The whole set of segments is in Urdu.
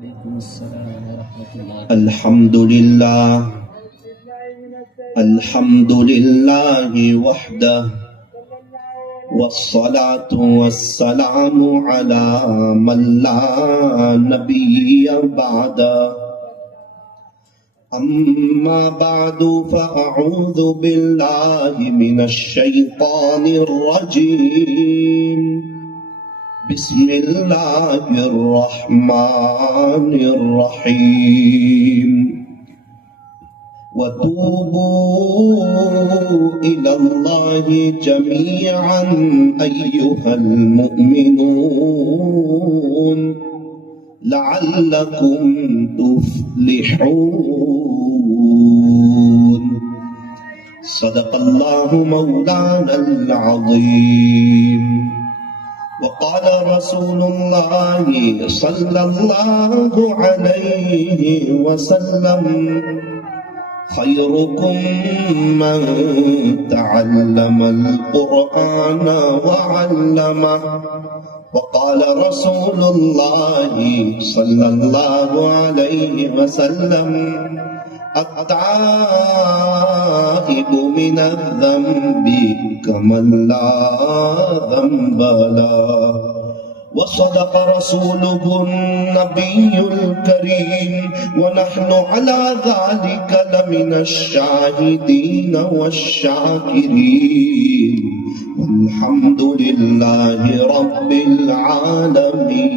الحمد لله وحده والصلاة والسلام على من لا نبي بعده أما بعد فأعوذ بالله من الشيطان الرجيم بسم الله الرحمن الرحيم وتوبوا إلى الله جميعا أيها المؤمنون لعلكم تفلحون صدق الله مولانا العظيم وقال رسول الله صلى الله عليه وسلم خيركم من تعلم القرآن وعلمه وقال رسول الله صلى الله عليه وسلم التائب من الذنب كمن لا ذنب له وصدق رسوله النبي الكريم ونحن على ذلك لمن الشاهدين والشاكرين والحمد لله رب العالمين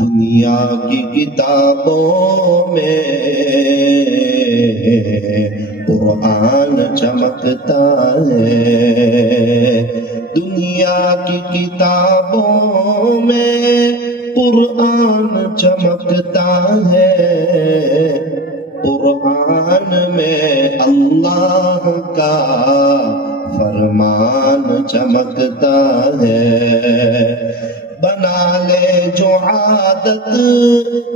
دنیا کی کتابوں میں قرآن چمکتا ہے دنیا کی کتابوں میں قرآن چمکتا ہے قرآن میں اللہ کا فرمان چمکتا ہے بنا لے جو عادت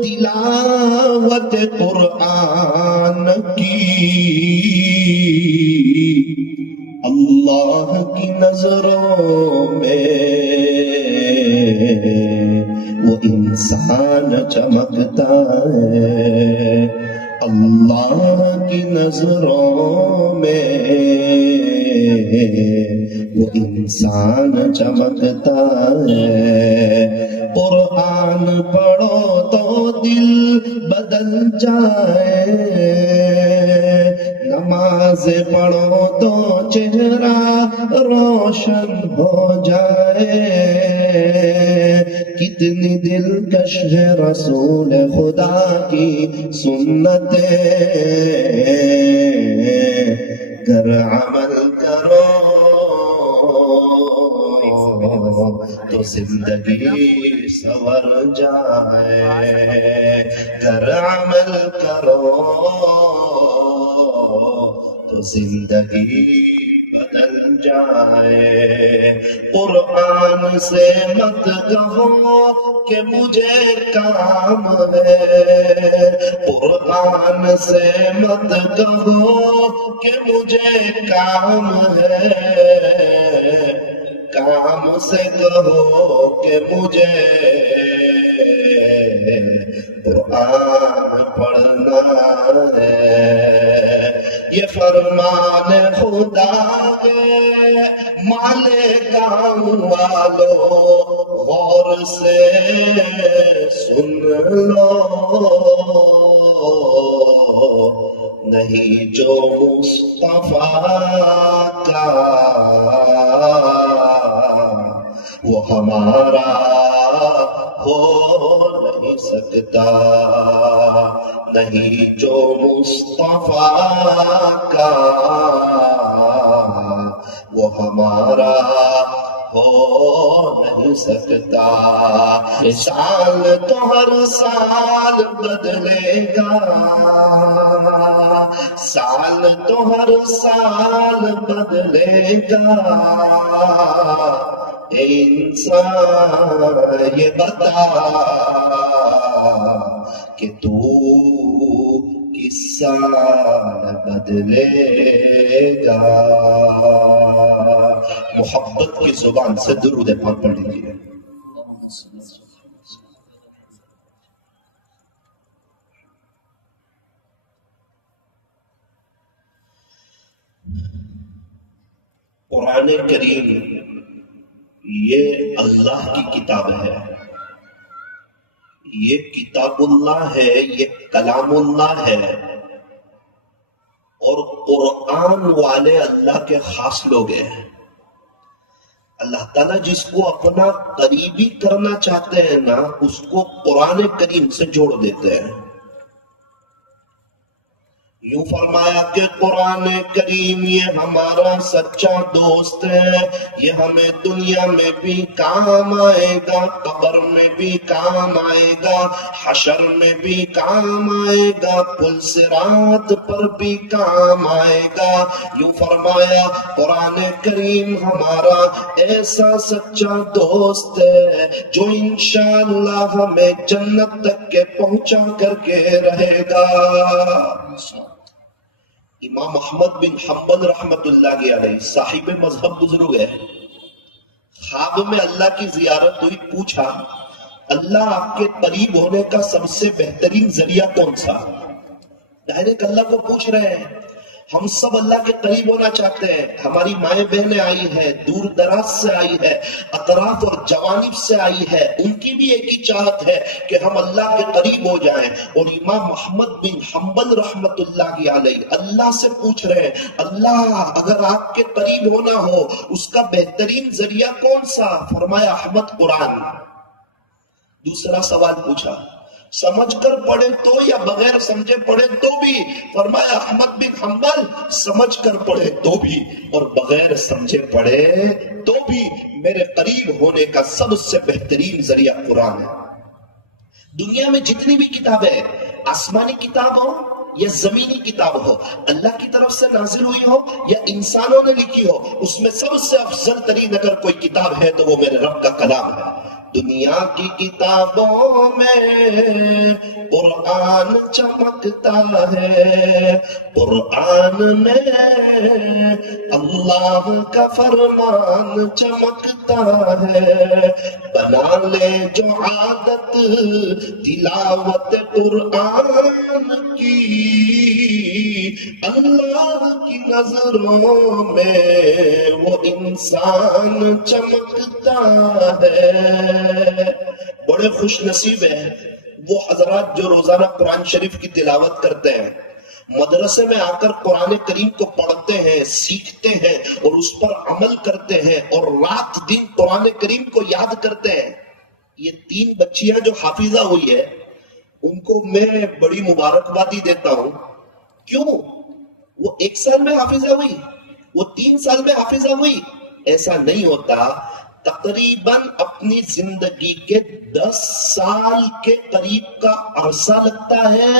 تلاوت قرآن کی اللہ کی نظروں میں وہ انسان چمکتا ہے اللہ کی نظروں میں وہ انسان چمکتا ہے قرآن پڑھو تو دل بدل جائے نماز پڑھو تو چہرہ روشن ہو جائے کتنی دلکش ہے رسول خدا کی سنتیں گر عمل کرو تو زندگی سنور جائے گر عمل کرو تو زندگی بدل جائے قرآن سے مت کہو کہ مجھے کام ہے قرآن سے مت کہو کہ مجھے کام ہے کام سے کہو کہ مجھے قرآن پڑھنا ہے یہ فرمان خدا ہے مالکان والو غور سے سن لو نہیں جو مصطفیٰ کا وہ ہمارا ہو نہیں سکتا نہیں جو مصطفیٰ کا وہ ہمارا ہو نہیں سکتا سال تو ہر سال بدلے گا سال تو ہر سال بدلے گا اے انسان یہ بتا کہ تو کس سال بدلے گا. محبت کی زبان سے درود پاک پڑھ لیجیے. قرآن کریم یہ اللہ کی کتاب ہے، یہ کتاب اللہ ہے، یہ کلام اللہ ہے، اور قرآن والے اللہ کے خاص لوگ ہیں۔ اللہ تعالیٰ جس کو اپنا قریبی کرنا چاہتے ہیں نا، اس کو قرآن کریم سے جوڑ دیتے ہیں۔ یوں فرمایا کہ قرآن کریم یہ ہمارا سچا دوست ہے، یہ ہمیں دنیا میں بھی کام آئے گا، قبر میں بھی کام آئے گا، حشر میں بھی کام آئے گا، پل صراط پر بھی کام آئے گا۔ یوں فرمایا قرآن کریم ہمارا ایسا سچا دوست ہے جو انشاءاللہ ہمیں جنت تک کے پہنچا کر کے رہے گا۔ امام احمد بن حنبل رحمت اللہ علیہ صاحب مذہب بزرگ ہے، خواب میں اللہ کی زیارت ہوئی، پوچھا اللہ آپ کے قریب ہونے کا سب سے بہترین ذریعہ کون سا؟ ڈائریکٹ اللہ کو پوچھ رہے ہیں۔ ہم سب اللہ کے قریب ہونا چاہتے ہیں، ہماری مائیں بہنیں آئی ہیں، دور دراز سے آئی ہے، اطراف اور جوانب سے آئی ہے، ان کی بھی ایک ہی چاہت ہے کہ ہم اللہ کے قریب ہو جائیں۔ اور امام احمد بن حنبل رحمت اللہ علیہ اللہ سے پوچھ رہے ہیں اللہ اگر آپ کے قریب ہونا ہو اس کا بہترین ذریعہ کون سا؟ فرمایا احمد قرآن۔ دوسرا سوال پوچھا سمجھ کر پڑھے تو یا بغیر سمجھے پڑھے تو بھی؟ فرمایا احمد بن حنبل سمجھ کر پڑھے تو بھی اور بغیر سمجھے پڑھے تو بھی میرے قریب ہونے کا سب سے بہترین ذریعہ قرآن ہے۔ دنیا میں جتنی بھی کتابیں آسمانی کتاب ہو یا زمینی کتاب ہو، اللہ کی طرف سے نازل ہوئی ہو یا انسانوں نے لکھی ہو، اس میں سب سے افضل ترین اگر کوئی کتاب ہے تو وہ میرے رب کا کلام ہے۔ دنیا کی کتابوں میں قرآن چمکتا ہے، قرآن میں اللہ کا فرمان چمکتا ہے۔ بنا لے جو عادت تلاوت قرآن کی، اللہ کی نظروں میں وہ انسان چمکتا ہے۔ بڑے خوش نصیب ہیں وہ حضرات جو روزانہ قرآن شریف کی تلاوت کرتے ہیں، مدرسے میں آ کر قرآن کریم کو پڑھتے ہیں، سیکھتے ہیں اور اس پر عمل کرتے ہیں اور رات دن قرآن کریم کو یاد کرتے ہیں۔ یہ 3 بچیاں جو حافظہ ہوئی ہے ان کو میں بڑی مبارکبادی دیتا ہوں۔ کیوں؟ وہ 1 سال میں حافظہ ہوئی، وہ 3 سال میں حافظہ ہوئی؟ ایسا نہیں ہوتا، تقریباً اپنی زندگی کے 10 سال کے قریب کا عرصہ لگتا ہے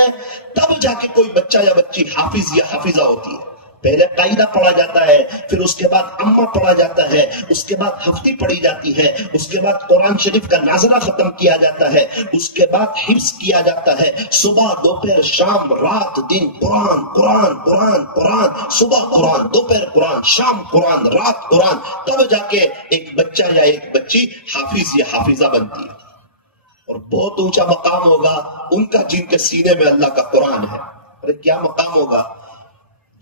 تب جا کے کوئی بچہ یا بچی حافظ یا حافظہ ہوتی ہے۔ پہلے قاعدہ پڑھا جاتا ہے، پھر اس کے بعد امہ پڑھا جاتا ہے، اس کے بعد ہفتی پڑھی جاتی ہے، اس کے بعد قرآن شریف کا ناظرہ ختم کیا جاتا ہے، اس کے بعد حفظ کیا جاتا ہے، صبح دوپہر شام رات دن قرآن قرآن قرآن قرآن، صبح قرآن دوپہر قرآن شام قرآن رات قرآن، تب جا کے ایک بچہ یا ایک بچی حافظ یا حافظہ بنتی ہے۔ اور بہت اونچا مقام ہوگا ان کا جن کے سینے میں اللہ کا قرآن ہے۔ ارے کیا مقام ہوگا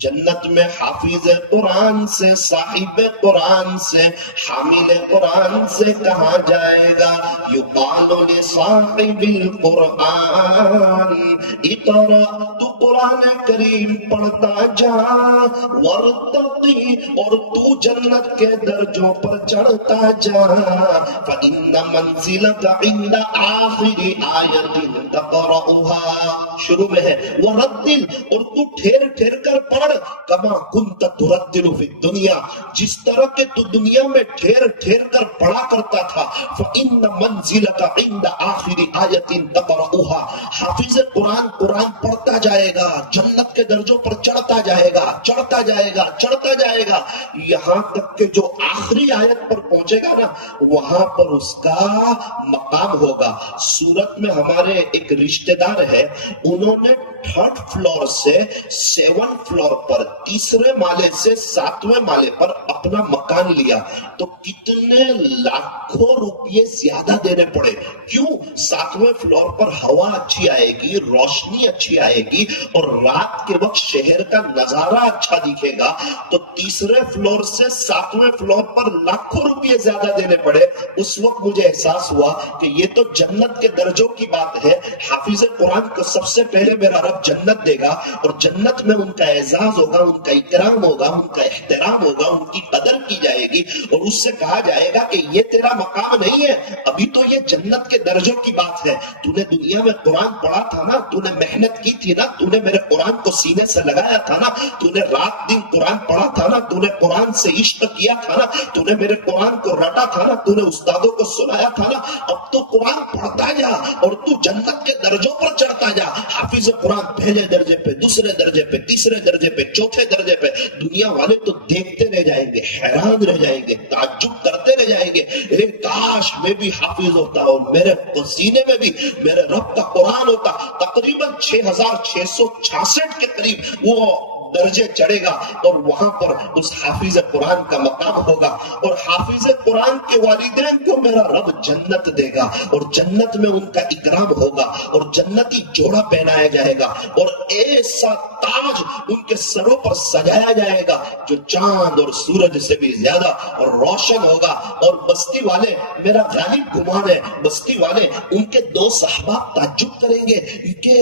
جنت میں؟ حافظ قرآن سے، صاحب قرآن سے، حامل قرآن سے کہا جائے گا یقال لصاحب القرآن اقرأ، تو قرآن کریم پڑھتا جا، وارتقی، اور تو جنت کے درجوں پر چڑھتا جا، فإن منزلك عند آخر آیت تقرأها، شروع میں ہے ورتل، اور تو ٹھہر ٹھہر کر پڑھ کما کنت ترتل فی الدنیا، جس طرح کہ تو دنیا میں ٹھہر ٹھہر کر پڑھا کرتا تھا۔ فإن منزلك عند آخر آیت تقرأها، حافظ قرآن قرآن پڑھتا جائے گا، جنت کے درجوں پر چڑھتا جائے گا، چڑھتا جائے گا، چڑھتا جائے گا، یہاں تک کہ جو آخری آیت پر پہنچے گا نا وہاں پر اس کا مقام ہوگا۔ سورت میں ہمارے ایک رشتہ دار ہے، انہوں نے 3rd فلور سے 7th فلور پر تیسرے مالے سے 7ویں مالے پر اپنا مکان لیا تو کتنے لاکھوں روپیے زیادہ دینے پڑے. کیوں؟ 7ویں فلور پر ہوا اچھی آئے گی، روشنی اچھی آئے گی اور رات کے وقت شہر کا نظارہ اچھا دکھے گا. تو تیسرے فلور سے 7ویں فلور پر لاکھوں روپیے زیادہ دینے پڑے. اس وقت مجھے احساس ہوا کہ یہ تو جنت کے درجوں کی بات ہے. حافظ قرآن کو سب سے پہلے میرا رب جنت دے گا اور جنت میں ان کا اعزاز ہوگا، ان کا اکرام ہوگا، ان کا احترام ہوگا، ان کی قدر کی جائے گی اور اس سے کہا جائے گا کہ یہ تیرا مقام نہیں ہے، ابھی تو یہ جنت کے درجوں کی بات ہے. تو نے دنیا میں قرآن پڑھا تھا نا، تو نے محنت کی تھی نا، تو نے میرے قرآن کو سینے سے لگایا تھا نا، تو نے رات دن قرآن پڑھا تھا نا، تو نے قرآن سے عشق کیا تھا نا، تو نے میرے قرآن کو رٹا تھا نا، تو نے استادوں کو سنایا تھا نا. اب تو قرآن پڑھتا جا اور تو جنت کے درجوں پر چڑھتا جا. حافظ قرآن پہلے درجے پہ، دوسرے درجے پہ، تیسرے درجے پہ، چوتھے درجے پہ. دنیا والے تو دیکھتے رہ جائیں گے، حیران رہ جائیں گے، تعجب کرتے رہ جائیں گے. کاش میں بھی حافظ ہوتا اور میرے سینے میں بھی میرے رب کا قرآن ہوتا. تقریباً 6666 کے قریب وہ درجے چڑھے گا اور وہاں پر اس حافظ قرآن کا مقام ہوگا اور حافظ قرآن کے والدین کو میرا رب جنت دے گا اور جنت میں ان کا اکرام ہوگا اور جنتی جوڑا پہنایا جائے گا اور ایسا تاج ان کے سروں پر سجایا جائے گا جو چاند اور سورج سے بھی زیادہ اور روشن ہوگا. اور بستی والے، میرا غالب گمان ہے، بستی والے ان کے 2 صحابہ تعجب کریں گے کہ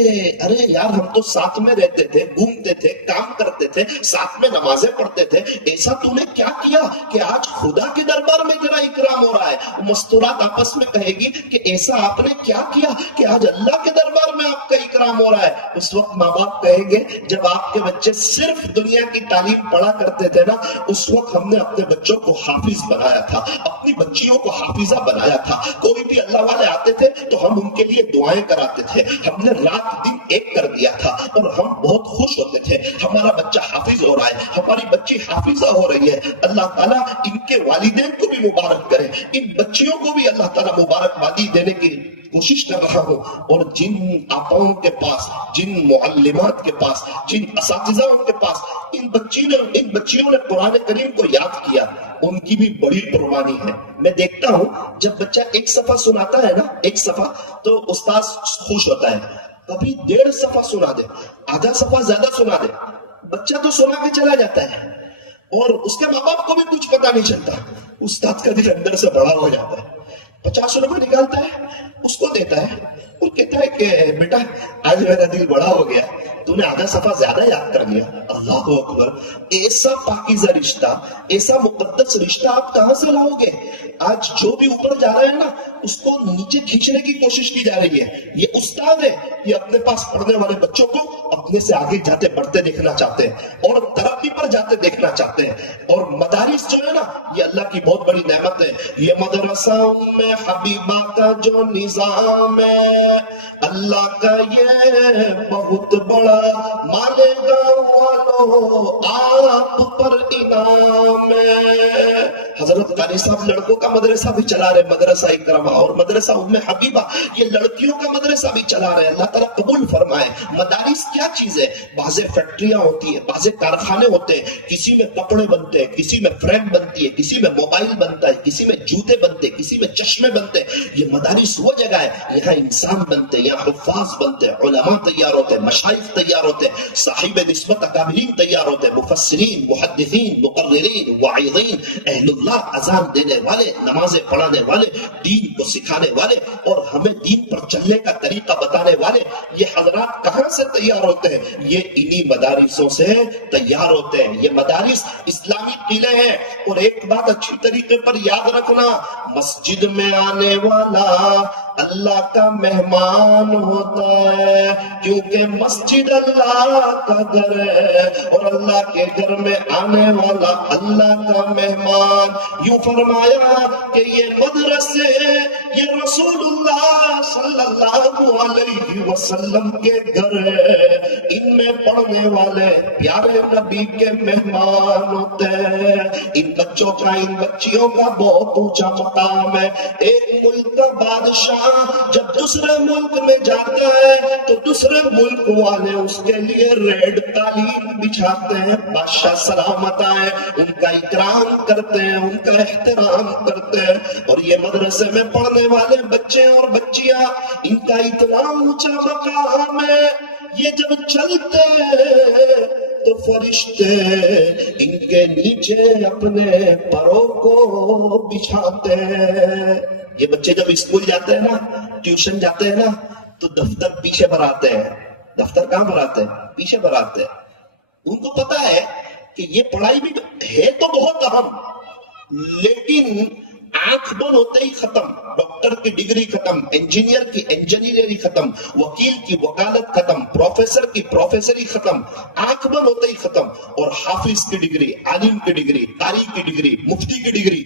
ارے یار ہم تو ساتھ میں رہتے تھے، گھومتے تھے، کام کرتے تھے، ساتھ میں نمازیں پڑھتے تھے، ایسا تو نے کیا کیا کہ آج خدا کے دربار میں تیرا اکرام ہو رہا ہے؟ مستورات آپس میں کہے گی کہ ایسا آپ نے کیا کیا کہ آج اللہ کے دربار میں آپ کا اکرام ہو رہا ہے. اس وقت ماں باپ کہیں گے جب آپ کے بچے صرف دنیا کی تعلیم پڑھا کرتے تھے نا، اس وقت ہم نے اپنے بچوں کو حافظ بنایا تھا، اپنی بچیوں کو حافظہ بنایا تھا. کوئی بھی اللہ والے آتے تھے تو ہم ان کے لیے دعائیں کراتے تھے، ہم نے رات دن ایک کر دیا تھا اور ہم بہت خوش ہوتے تھے ہمارا بچہ حافظ ہو رہا ہے، ہماری بچی حافظہ ہو رہی ہے. اللہ تعالیٰ ان کے والدین کو بھی مبارک کرے، ان بچیوں کو بھی اللہ تعالیٰ مبارکبادی دینے کی کوشش کر رہا ہوں. اور جن آپاؤں کے پاس، جن معلمات کے پاس، جن اساتذہ کے پاس ان بچیوں نے قرآن کریم کو یاد کیا، ان کی بھی بڑی قربانی ہے. میں دیکھتا ہوں جب بچہ ایک صفحہ سناتا ہے نا، ایک صفحہ، تو استاذ خوش ہوتا ہے. کبھی 1.5 صفحہ سنا دے، آدھا صفحہ زیادہ سنا دے، بچہ تو سنا کے چلا جاتا ہے اور اس کے ماں باپ کو بھی کچھ پتا نہیں چلتا. استاد کا دل اندر سے بڑا ہو جاتا ہے. 50 روپے نکالتا ہے، اس کو دیتا ہے اور کہتا ہے کہ بیٹا آج میرا دل بڑا ہو گیا، تو نے آدھا صفحہ زیادہ یاد کر لیا. اللہ اکبر! ایسا پاکیزہ رشتہ، ایسا مقدس رشتہ آپ کہاں سے لاؤ گے؟ آج جو بھی اوپر جا رہا ہے نا، اس کو نیچے کھینچنے کی کوشش کی جا رہی ہے. یہ استاد ہے، یہ اپنے پاس پڑھنے والے بچوں کو اپنے سے آگے جاتے بڑھتے دیکھنا چاہتے ہیں اور ترقی پر جاتے دیکھنا چاہتے ہیں. اور مدارس جو ہے نا، یہ اللہ کی بہت بڑی نعمت ہے. یہ مدرسہ میں حبیبہ کا جو نظام ہے، اللہ کا یہ بہت بڑا مالے گا والو آپ پر انعام ہے. حضرت قاری صاحب لڑکوں کا مدرسہ بھی چلا رہے، مدرسہ اکرمہ اور مدرسہ ام حبیبہ، یہ لڑکیوں کا مدرسہ بھی چلا رہے. اللہ تعالیٰ قبول فرمائے. مدارس کیا چیز ہے؟ بعض فیکٹریاں ہوتی ہیں، بعض کارخانے ہوتے ہیں، کسی میں کپڑے بنتے ہیں، کسی میں فریم بنتی ہے، کسی میں موبائل بنتا ہے، کسی میں جوتے بنتے ہیں، کسی میں چشمے بنتے ہیں. یہ مدارس وہ جگہ ہے یہاں انسان بنتے ہیں، یہاں حفاظ بنتے ہیں، علماء تیار ہوتے ہیں، مشائخ تیار ہوتے ہیں، صاحب نسبت اکابرین تیار ہوتے ہیں، مفسرین، محدثین، مقررین، واعظین، اہل اللہ، اذان دینے والے، نمازیں پڑھانے والے، دین کو سکھانے والے اور ہمیں دین پر چلنے کا طریقہ بتانے والے. یہ حضرات کہاں سے تیار ہوتے ہیں؟ یہ انہی مدارسوں سے تیار ہوتے ہیں. یہ مدارس اسلامی قلعے ہیں. اور ایک بات اچھی طریقے پر یاد رکھنا، مسجد میں آنے والا اللہ کا مہمان ہوتا ہے، کیونکہ مسجد اللہ کا گھر ہے اور اللہ کے گھر میں آنے والا اللہ کا مہمان. یوں فرمایا کہ یہ مدرسے، یہ رسول اللہ صلی اللہ علیہ وسلم کے گھر ہے، ان میں پڑھ پڑھنے والے پیارے نبی کے مہمان ہوتے ہیں. ان بچوں کا ان بچیوں کا بہت اونچا مقام ہے. ایک ملک کا بادشاہ جب دوسرے ملک میں جاتا ہے تو دوسرے ملک والے اس کے لیے ریڈ قالین بچھاتے ہیں. بادشاہ سلامت آئے ان کا اکرام کرتے ہیں, ان کا احترام کرتے ہیں. اور یہ مدرسے میں پڑھنے والے بچے اور بچیاں, ان کا اتنا اونچا مقام ہے, یہ جب چلتے ہیں تو فرشتے ان کے نیچے اپنے پروں کو بچھاتے ہیں. یہ بچے جب اسکول جاتے ہیں نا, ٹیوشن جاتے ہیں نا, تو دفتر پیچھے بھراتے ہیں. دفتر کہاں بھراتے ہیں؟ پیچھے بھراتے ہیں. ان کو پتا ہے کہ یہ پڑھائی بھی ہے تو بہت اہم, لیکن آنکھ بند ہوتے ہی ختم. ڈاکٹر کی ڈگری ختم, انجینئر کی انجینئرنگ ختم, وکیل کی وکالت ختم, پروفیسر کی پروفیسری ختم, آنکھ بند ہوتے ہی ختم. اور حافظ کی ڈگری, عالم کی ڈگری, قاری کی ڈگری, مفتی کی ڈگری,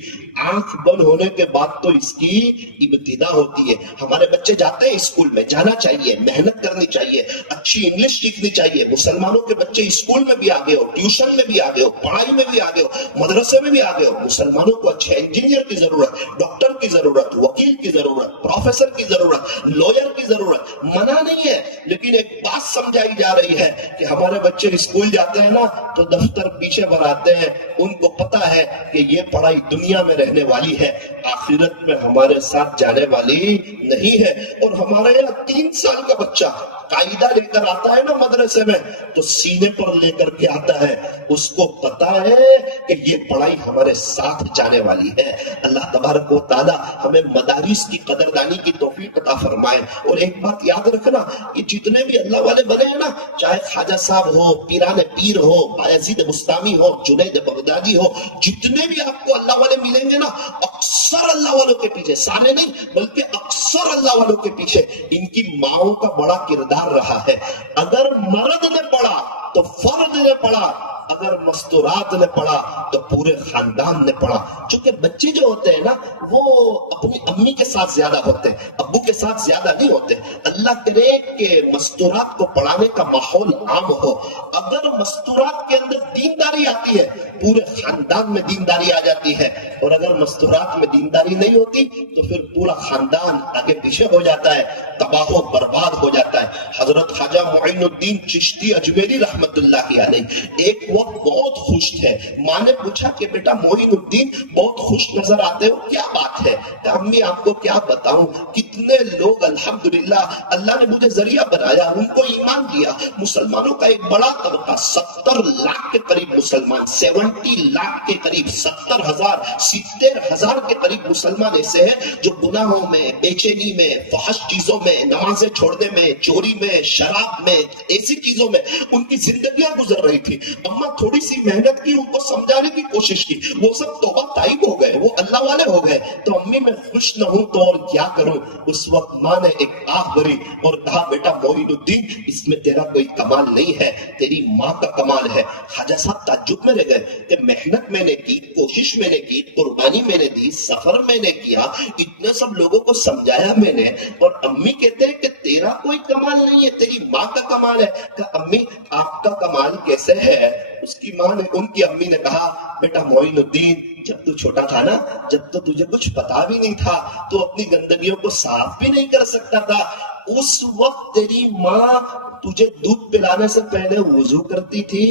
آنکھ بند ہونے کے بعد تو اس کی ابتدا ہوتی ہے. ہمارے بچے جاتے ہیں اسکول میں, جانا چاہیے, محنت کرنی چاہیے, اچھی انگلش سیکھنی چاہیے. مسلمانوں کے بچے اسکول میں بھی آگے ہو, ٹیوشن میں بھی آگے ہو, پڑھائی میں بھی آگے ہو, مدرسے میں بھی آگے ہو. مسلمانوں کو اچھے انجینئر کی ضرورت, ڈاکٹر کی ضرورت, وکیل کی ضرورت, پروفیسر کی ضرورت, لوئر کی ضرورت. منع نہیں ہے, لیکن ایک بات سمجھائی جا رہی ہے کہ ہمارے بچے اسکول جاتے ہیں نا تو دفتر پیچھے بھراتے ہیں. ان کو پتا ہے کہ یہ پڑھائی دنیا میں رہنے والی ہے, آخرت میں ہمارے ساتھ جانے والی نہیں ہے. اور ہمارے یہاں 3 سال کا بچہ قاعدہ لے کر آتا ہے نا مدرسے میں, تو سینے پر لے کر کے آتا ہے. اس کو پتا ہے کہ یہ پڑھائی ہمارے ساتھ جانے والی ہے. اللہ تبارک و تعالی ہمیں مدارس کی قدردانی کی توفیق عطا فرمائے. اور ایک بات یاد رکھنا, یہ جتنے بھی اللہ والے بنے ہیں نا, چاہے خواجہ صاحب ہو, پیران پیر ہو, بایزید بستامی ہو, جنید بغدادی ہو, جتنے بھی آپ کو اللہ والے ملیں گے نا, اکثر اللہ والوں کے پیچھے, سارے نہیں بلکہ اکثر اللہ والوں کے پیچھے ان کی ماؤں کا بڑا کردار رہا ہے. اگر مرد نے پڑھا تو فرد نے پڑھا, اگر مستورات نے پڑھا تو پورے خاندان نے پڑھا. چونکہ بچے جو ہوتے ہیں نا وہ اپنی امی کے ساتھ زیادہ ہوتے ہیں, ابو کے ساتھ زیادہ نہیں ہوتے. اللہ کرے کہ مستورات کو پڑھانے کا ماحول عام ہو. اگر مستورات کے اندر دینداری آتی ہے, پورے خاندان میں دینداری آ جاتی ہے. اور اگر مستورات میں دینداری نہیں ہوتی تو پھر پورا خاندان آگے پیچھے ہو جاتا ہے, تباہ و برباد ہو جاتا ہے. حضرت خواجہ معین الدین چشتی اجمیری رحمت اللہ علیہ ایک وقت بہت خوش تھے. ماں نے پوچھا کہ بیٹا معین الدین بہت خوش نظر آتے ہو, کیا بات ہے؟ کہ امی آپ کو کیا بتاؤں, کتنے لوگ الحمدللہ اللہ نے مجھے ذریعہ بنایا, ان کو ایمان دیا. مسلمانوں کا ایک بڑا طبقہ 70 لاکھ کے قریب مسلمان, 70 لاکھ کے قریب, 70,000 کے قریب مسلمان ایسے ہیں جو گناہوں میں, بے چینی میں, فحش چیزوں میں, نمازیں چھوڑنے میں, چوری میں, شراب میں, ایسی چیزوں میں ان کی زندگیاں گزر رہی تھی. اماں تھوڑی سی محنت کی, ان کو سمجھانے کی کوشش کی, وہ سب توبہ طائب ہو گئے, وہ اللہ والے ہو گئے. تو امی میں خوش نہ ہوں تو اور کیا کروں. اس وقت ماں نے ایک آہ بھری اور کہا بیٹا معین الدین اس میں تیرا کوئی کمال نہیں ہے, تیری ماں کا کمال ہے. خواجہ صاحب تعجب میں رہ گئے کہ محنت میں نے کی, کوشش میں نے کی, قربانی میں نے دی, سفر میں نے کیا, اتنے سب لوگوں کو سمجھایا میں نے, اور امی کہتے ہیں کہ تیرا کوئی کمال نہیں ہے, تیری ماں کا کمال ہے. کہ امی آپ کا کمال کیسے ہے؟ اس کی ماں نے, ان کی امی نے کہا بیٹا معین الدین جب تو چھوٹا تھا نا, جب تو تجھے کچھ پتا بھی نہیں تھا, تو اپنی گندگیوں کو صاف بھی نہیں کر سکتا تھا, اس وقت تیری ماں تجھے دودھ پلانے سے پہلے وضو کرتی تھی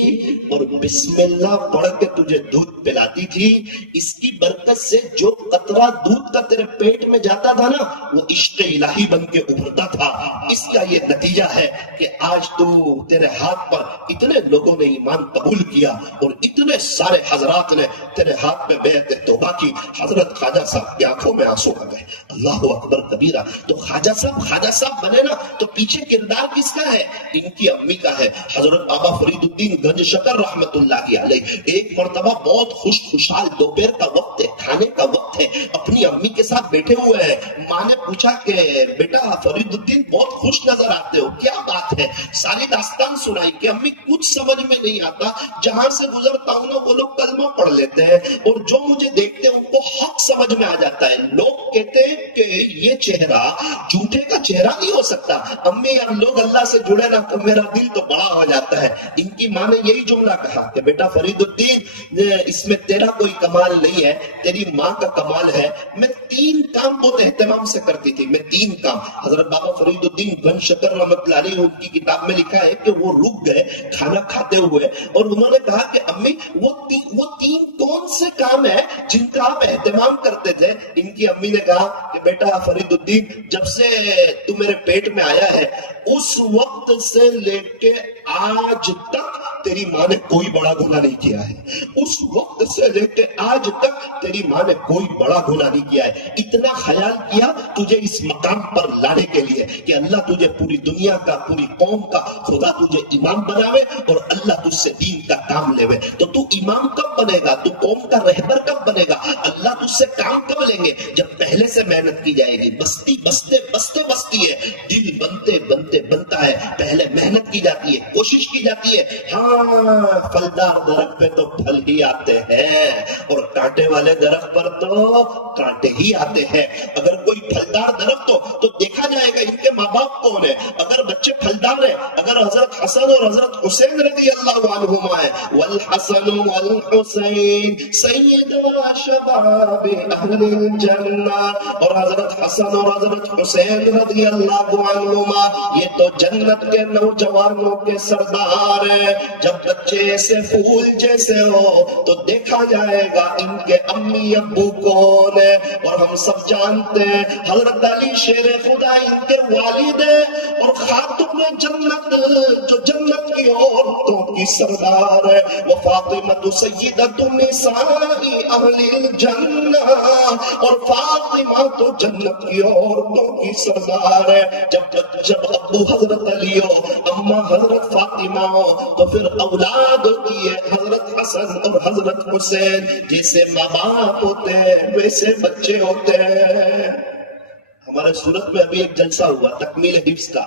اور بسم اللہ پڑھ کے تجھے دودھ پلاتی تھی. اس کی برکت سے جو قطرہ دودھ کا تیرے پیٹ میں جاتا تھا نا وہ عشق الہی بن کے ابھرتا تھا. اس کا یہ نتیجہ ہے کہ آج تو تیرے ہاتھ پر اتنے لوگوں نے ایمان قبول کیا اور اتنے سارے حضرات نے تیرے ہاتھ میں بیعت توبہ کی. حضرت خواجہ صاحب کی آنکھوں میں آنسو آ گئے. اللہ اکبر کبیرہ. تو خواجہ صاحب بنے نا تو پیچھے کردار کس کا ہے؟ ان کی امی کا ہے. حضرت بابا فرید الدین گنج شکر رحمت اللہ علیہ ایک مرتبہ بہت خوشحال دوپہر کا وقت ہے, کھانے کا وقت ہے, اپنی امی کے ساتھ بیٹھے ہوئے ہیں. ماں نے پوچھا کہ بیٹا فرید الدین بہت خوش نظر آتے ہو, کیا بات ہے؟ ساری داستان سنائی کہ امی کچھ سمجھ میں نہیں آتا, جہاں سے گزرتا ہوں نا وہ لوگ کلمہ پڑھ لیتے ہیں اور جو مجھے دیکھتے ہیں ان کو حق سمجھ میں آ جاتا ہے. لوگ کہتے ہیں کہ یہ چہرہ جھوٹے کا چہرہ نہیں نہیں ہو سکتا. امی اب لوگ اللہ سے جڑے نا تو میرا دل تو بڑا ہو جاتا ہے. ان کی ماں نے یہی جملہ کہا کہ بیٹا فرید الدین اس میں تیرا کوئی کمال نہیں ہے, تیری ماں کا کمال ہے. میں 3 کام بہت اہتمام سے کرتی تھی, میں 3 کام. حضرت بابا فرید الدین گن شکر رحمت اللہ علیہ ان کی کتاب میں لکھا ہے کہ وہ رک گئے کھانا کھاتے ہوئے اور انہوں نے کہا کہ امی وہ 3 کون سے کام ہیں جن کا آپ اہتمام کرتے تھے. ان کی امی نے کہا کہ بیٹا فرید الدین جب سے تو میرے پیٹ میں آیا ہے اس وقت سے لے کے آج تک تیری ماں نے کوئی بڑا گناہ نہیں کیا ہے. اس وقت سے لے کے آج تک تیری ماں نے کوئی بڑا گناہ نہیں کیا ہے. اتنا خیال کیا تجھے اس مقام پر لانے کے لیے کہ اللہ تجھے پوری دنیا کا, پوری قوم کا خدا تجھے امام بناوے اور اللہ تجھ سے دین کا کام لے. تو تو امام کب بنے گا, تو قوم کا رہبر کب بنے گا, اللہ تجھ سے کام کب لیں گے؟ جب پہلے سے محنت کی جائے گی. بستی بستی ہے, دل بنتے بنتا ہے. پہلے محنت کی جاتی ہے, کوشش کی جاتی ہے. ہاں پھلدار درخت پہ تو پھل ہی آتے ہیں اور کانٹے والے درخت پر تو کانٹے ہی آتے ہیں. اگر کوئی پھلدار درخت ہو تو دیکھا جائے گا ان کے ماں باپ کون ہے. اگر بچے پھلدار ہیں, اگر حضرت حسن اور حضرت حسین رضی اللہ عنہما ہے, والحسن والحسین سیدا شباب اہل الجنہ, اور حضرت حسن اور حضرت حسین رضی اللہ عنہما یہ تو جنت کے نوجوانوں کے سردار ہیں. جب بچے ایسے پھول جیسے ہو تو دیکھا جائے گا ان کے امی ابو کون ہے. اور ہم سب جانتے ہیں حضرت علی شیر خدا ان کے والد ہیں, اور خاتون جنت جو جنت کی عورتوں کی سردار ہے وہ فاطمہ سیدۃ النساء اہل الجنہ, اور فاطمہ تو جنت کی عورتوں کی سردار ہے. جب ابو حضرت علی ہو, اماں حضرت فاطمہ ہو, تو پھر اولاد ہوتی ہے حضرت حسن اور حضرت حسین. جیسے ماں باپ ہوتے ہیں ویسے بچے ہوتے ہیں. ہمارے صورت میں ابھی ایک جلسہ ہوا تکمیل حفظ کا,